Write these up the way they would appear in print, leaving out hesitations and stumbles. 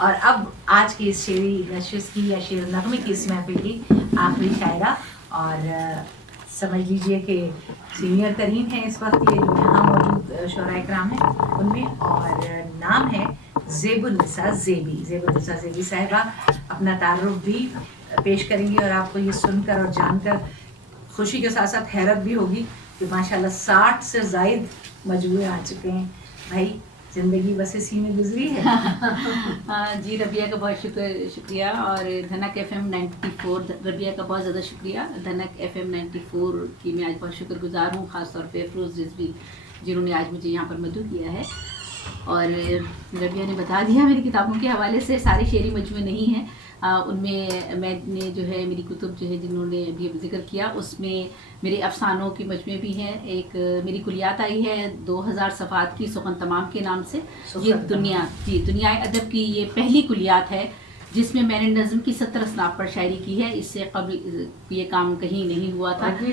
اور اب آج کی اس شعری نشست کی یا شعر نغمے کی اس محفل کی آخری شاعرہ، اور سمجھ لیجئے کہ سینئر ترین ہیں اس وقت یہ جو یہاں موجود شعراء کرام ہیں ان میں، اور نام ہے زیب النساء زیبی. زیب النساء زیبی صاحبہ اپنا تعارف بھی پیش کریں گی، اور آپ کو یہ سن کر اور جان کر خوشی کے ساتھ ساتھ حیرت بھی ہوگی کہ ماشاءاللہ 60 سے زائد مجموعے آ چکے ہیں. بھائی زندگی بس اسی میں گزری ہے. جی ربیہ کا بہت شکریہ، اور دھنک ایف ایم 94 ربیہ کا بہت زیادہ شکریہ. دھنک ایف ایم 94 کی میں آج بہت شکر گزار ہوں، خاص طور پہ افروز رضوی جنہوں نے آج مجھے یہاں پر مدعو کیا ہے. اور ربیہ نے بتا دیا میری کتابوں کے حوالے سے، سارے شعری مجموعے نہیں ہیں ان میں نے جو ہے میری کتب جو ہے جنہوں نے ابھی ذکر کیا اس میں میرے افسانوں کے مجموعے بھی ہیں. ایک میری کلیات آئی ہے 2000 صفحات کی سخن تمام کے نام سے. یہ دنیا ادب کی یہ پہلی کلیات ہے جس میں نے نظم کی 70 اصناف پر شاعری کی ہے. اس سے قبل یہ کام کہیں نہیں ہوا تھا. جی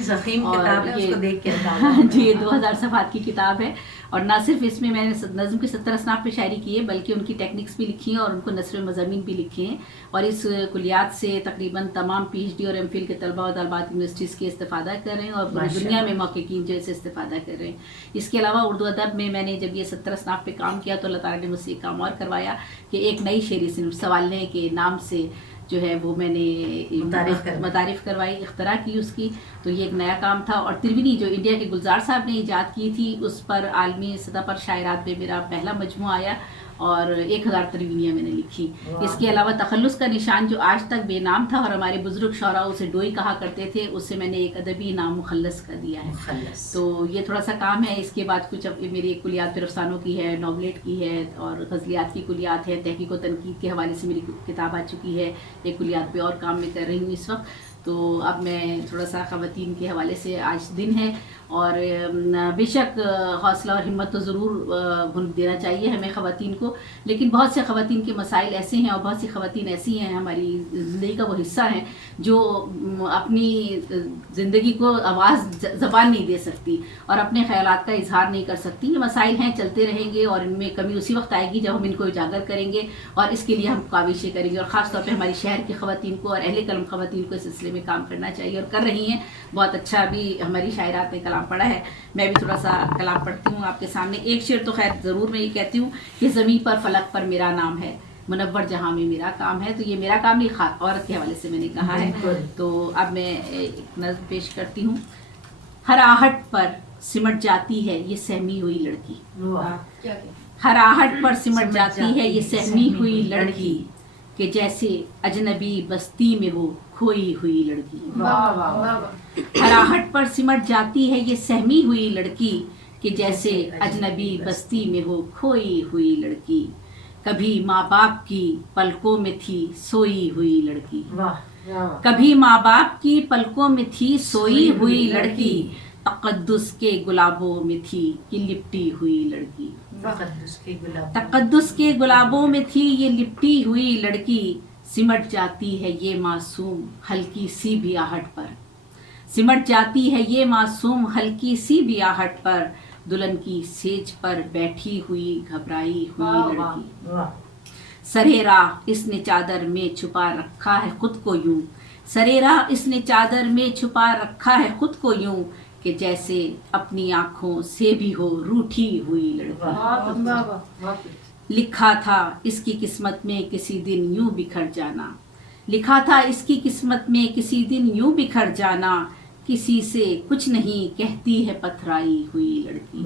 یہ 2000 صفحات کی کتاب ہے، اور نہ صرف اس میں نے نظم کی 70 اصناف پہ شاعری کی ہے بلکہ ان کی ٹیکنکس بھی لکھی ہیں اور ان کو نثر مضامین بھی لکھے ہیں. اور اس کلیات سے تقریباً تمام پی ایچ ڈی اور ایم فل کے طلباء و طالبات یونیورسٹیز کے استفادہ کر رہے ہیں، اور پوری دنیا میں محققین جو اسے استفادہ کر رہے ہیں. اس کے علاوہ اردو ادب میں نے جب یہ 70 اصناف پہ کام کیا تو اللہ تعالیٰ نے مجھ سے ایک کام اور کروایا کہ ایک نئی شعری صنف سوالنے کے نام سے جو ہے وہ میں نے متعارف کروائی، اختراع کی اس کی. تو یہ ایک نیا کام تھا. اور ترونی جو انڈیا کے گلزار صاحب نے ایجاد کی تھی اس پر عالمی سطح پر شاعرات پہ میرا پہلا مجموعہ آیا، اور 1000 ترونیاں میں نے لکھی. اس کے علاوہ تخلص کا نشان جو آج تک بے نام تھا اور ہمارے بزرگ شعراء اسے ڈوئی کہا کرتے تھے، اس سے میں نے ایک ادبی نام مخلص کا دیا ہے. تو یہ تھوڑا سا کام ہے. اس کے بعد کچھ میری کلیات پھر افسانوں کی ہے، ناولٹ کی ہے، اور غزلیات کی کلیات ہے. تحقیق و تنقید کے حوالے سے میری کتاب آ چکی ہے. ایک کلیات پہ اور کام میں کر رہی ہوں اس وقت. تو اب میں تھوڑا سا خواتین کے حوالے سے آج دن ہے، اور بے شک حوصلہ اور ہمت تو ضرور دینا چاہیے ہمیں خواتین کو، لیکن بہت سے خواتین کے مسائل ایسے ہیں اور بہت سی خواتین ایسی ہیں ہماری زندگی کا وہ حصہ ہیں جو اپنی زندگی کو آواز زبان نہیں دے سکتی اور اپنے خیالات کا اظہار نہیں کر سکتی. یہ مسائل ہیں، چلتے رہیں گے، اور ان میں کمی اسی وقت آئے گی جب ہم ان کو اجاگر کریں گے، اور اس کے لیے ہم کاوشیں کریں گے. اور خاص طور پہ ہماری شہر کی خواتین کو اور اہل قلم خواتین کو اس سلسلے میں کام کرنا چاہیے، اور کر رہی ہیں. بہت اچھا بھی ہماری شاعرات نے کلام پڑھا ہے. میں بھی تھوڑا سا کلام پڑھتی ہوں آپ کے سامنے. ایک شعر تو خیر ضرور میں یہ کہتی ہوں کہ زمین پر فلک پر میرا نام ہے، منور جہاں میں میرا کام ہے. تو یہ میرا کام نہیں، عورت کے حوالے سے میں نے کہا ہے. تو اب میں ایک نظم پیش کرتی ہوں. ہر آہٹ پر سمٹ جاتی ہے یہ سہمی ہوئی لڑکی، ہر آہٹ پر سمٹ جاتی ہے یہ سہمی ہوئی لڑکی، کہ جیسے اجنبی بستی میں ہو کھوئی ہوئی لڑکی. ہر آہٹ پر سمٹ جاتی ہے یہ سہمی ہوئی لڑکی، کہ جیسے اجنبی بستی میں ہو کھوئی ہوئی لڑکی. کبھی ماں باپ کی پلکوں میں تھی سوئی ہوئی لڑکی، کبھی ماں باپ کی پلکوں میں تھی سوئی ہوئی لڑکی، تقدس کے گلابوں میں تھی یہ لپٹی ہوئی لڑکی. تقدس کے گلابوں میں تھی یہ لپٹی ہوئی لڑکی، سمٹ جاتی ہے یہ معصوم ہلکی سی بھی آہٹ پر، سمٹ جاتی ہے یہ معصوم ہلکی سی بھی آہٹ پر، دلہن کی سیج پر بیٹھی ہوئی گھبرائی ہوئی لڑکی. سرے راہ اس نے چادر میں چھپا رکھا ہے خود کو یوں، سرے راہ اس نے چادر میں چھپا رکھا ہے خود کو یوں، کہ جیسے اپنی آنکھوں سے بھی ہو روٹھی ہوئی لڑکی. لکھا تھا اس کی قسمت میں کسی دن یوں بکھر جانا، لکھا تھا اس کی قسمت میں کسی دن یوں بکھر جانا، کسی سے کچھ نہیں کہتی ہے پتھرائی ہوئی لڑکی.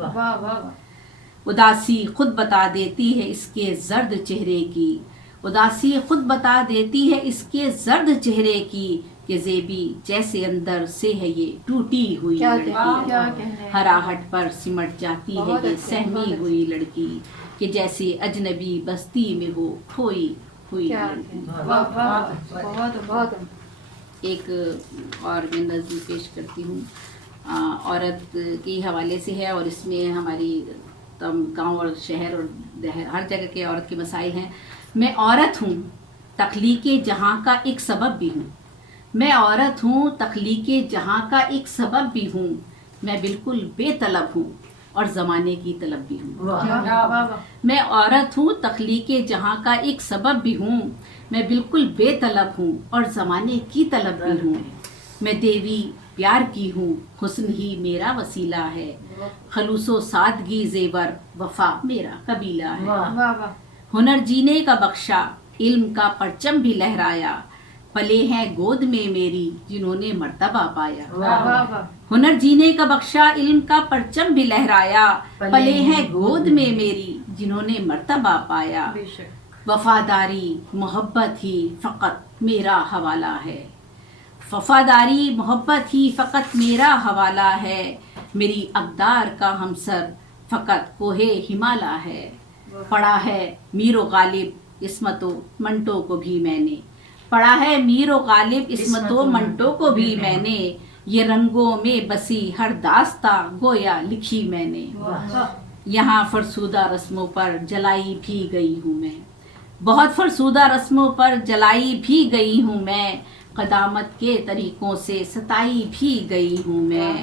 اداسی خود بتا دیتی ہے اس کے زرد چہرے کی، اداسی خود بتا دیتی ہے اس کے زرد چہرے کی، کہ زیبی جیسے اندر سے ہے یہ ٹوٹی ہوئی لڑکی. ہر آہٹ پر سمٹ جاتی ہے یہ سہمی ہوئی لڑکی، کہ جیسے اجنبی بستی میں ہو کھوئی ہوئی لڑکی. ایک اور میں نظم پیش کرتی ہوں، عورت کے حوالے سے ہے، اور اس میں ہماری گاؤں اور شہر اور ہر جگہ کے عورت کے مسائل ہیں. میں عورت ہوں تخلیق جہاں کا ایک سبب بھی ہوں، میں عورت ہوں تخلیق جہاں کا ایک سبب بھی ہوں، میں بالکل بے طلب ہوں اور زمانے کی طلب بھی ہوں. واہ میں عورت ہوں تخلیق جہاں کا ایک سبب بھی ہوں. میں بالکل بے طلب ہوں اور زمانے کی طلب بھی ہوں. میں دیوی پیار کی ہوں حسن ہی میرا وسیلہ ہے. خلوص و سادگی زیور وفا میرا قبیلہ ہے. واہ ہنر جینے کا بخشا علم کا پرچم بھی لہرایا. پلے ہیں گود میں میری جنہوں نے مرتبہ پایا. واہ ہنر جینے کا بخشا علم کا پرچم بھی لہرایا. پلے ہیں گود میں میری جنہوں نے مرتبہ پایا. وفاداری محبت ہی فقط میرا حوالہ ہے. وفاداری محبت ہی فقط میرا حوالہ ہے. میری اقدار کا ہمسر فقط کوہ ہمالہ ہے. پڑھا ہے میر و غالب عصمت و منٹو کو بھی میں نے. پڑھا ہے میر و غالب عصمت و منٹو کو بھی میں نے. یہ رنگوں میں بسی ہر داستاں گویا لکھی میں نے. یہاں فرسودہ رسموں پر جلائی بھی گئی ہوں میں. بہت فرسودہ رسموں پر جلائی بھی گئی ہوں میں. قدامت کے طریقوں سے ستائی بھی گئی ہوں میں.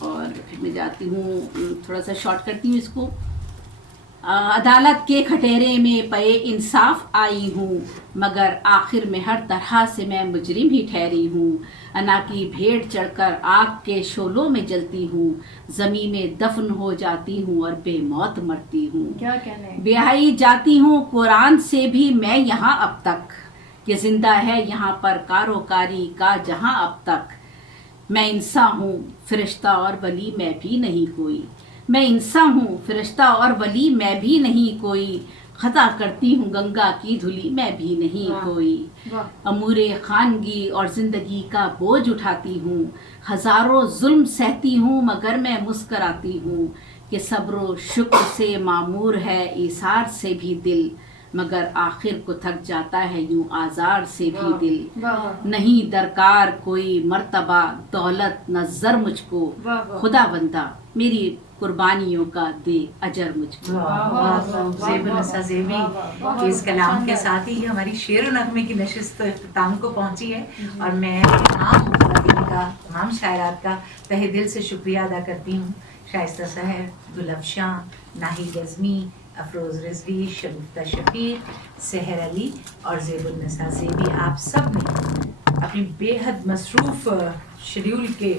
اور پھر میں جاتی ہوں تھوڑا سا شارٹ کرتی ہوں اس کو. عدالت کے کھٹیرے میں پے انصاف آئی ہوں مگر آخر میں ہر طرح سے میں مجرم ہی ٹھہری ہوں. انا کی بھیڑ چڑھ کر آگ کے شعلوں میں جلتی ہوں. زمین میں دفن ہو جاتی ہوں اور بے موت مرتی ہوں. کیا کہنے بیاہی جاتی ہوں قرآن سے بھی میں یہاں اب تک. یہ زندہ ہے یہاں پر کاروکاری کا جہاں اب تک. میں انسان ہوں فرشتہ اور ولی میں بھی نہیں کوئی. میں انسان ہوں فرشتہ اور ولی میں بھی نہیں کوئی. خطا کرتی ہوں گنگا کی دھلی میں بھی نہیں کوئی. امور خانگی اور زندگی کا بوجھ اٹھاتی ہوں. ہزاروں ظلم سہتی ہوں مگر میں مسکراتی ہوں. کہ صبر و شکر سے معمور ہے ایثار سے بھی دل. مگر آخر کو تھک جاتا ہے یوں آزار سے بھی دل. نہیں درکار کوئی مرتبہ دولت نہ زر مجھ کو. خدا بندہ میری قربانیوں کا دے اجر مجھ کو. زیب النساء زیبی کے اس کلام کے ساتھ ہی ہماری شعر و نغمے کی نشست اختتام کو پہنچی ہے. اور میں تمام خواتین کا تمام شاعرات کا تہہ دل سے شکریہ ادا کرتی ہوں. شائستہ سحر، گل افشاں، ناہید اعظمی، افروز رضوی، شگفتہ شفیق، سحر علی اور زیب النساء زیبی، آپ سب نے اپنی بے حد مصروف شیڈیول کے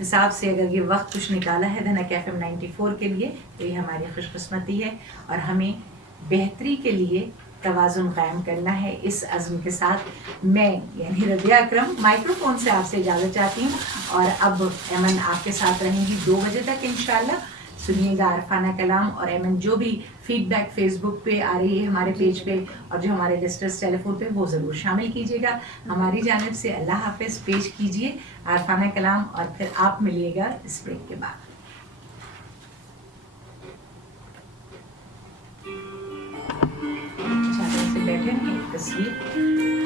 حساب سے اگر یہ وقت کچھ نکالا ہے دھنک ایف ایم 94 کے لیے تو یہ ہماری خوش قسمتی ہے. اور ہمیں بہتری کے لیے توازن قائم کرنا ہے. اس عزم کے ساتھ میں یعنی رضیہ اکرم مائکرو فون سے آپ سے اجازت چاہتی ہوں. اور اب ایمن آپ کے ساتھ رہیں گی 2 بجے تک انشاءاللہ. سنیے گا عرفانہ کلام. اور ایمن جو بھی فیڈ بیک فیس بک پہ آ رہی ہے ہمارے پیج پہ اور جو ہمارے لسٹرز ٹیلی فون پہ وہ ضرور شامل کیجیے گا. ہماری جانب سے اللہ حافظ پیش کیجیے عرفانہ کلام اور پھر آپ ملیے گا اس بریک کے بعد. چادر سے بیٹھے ہیں ایک تصویر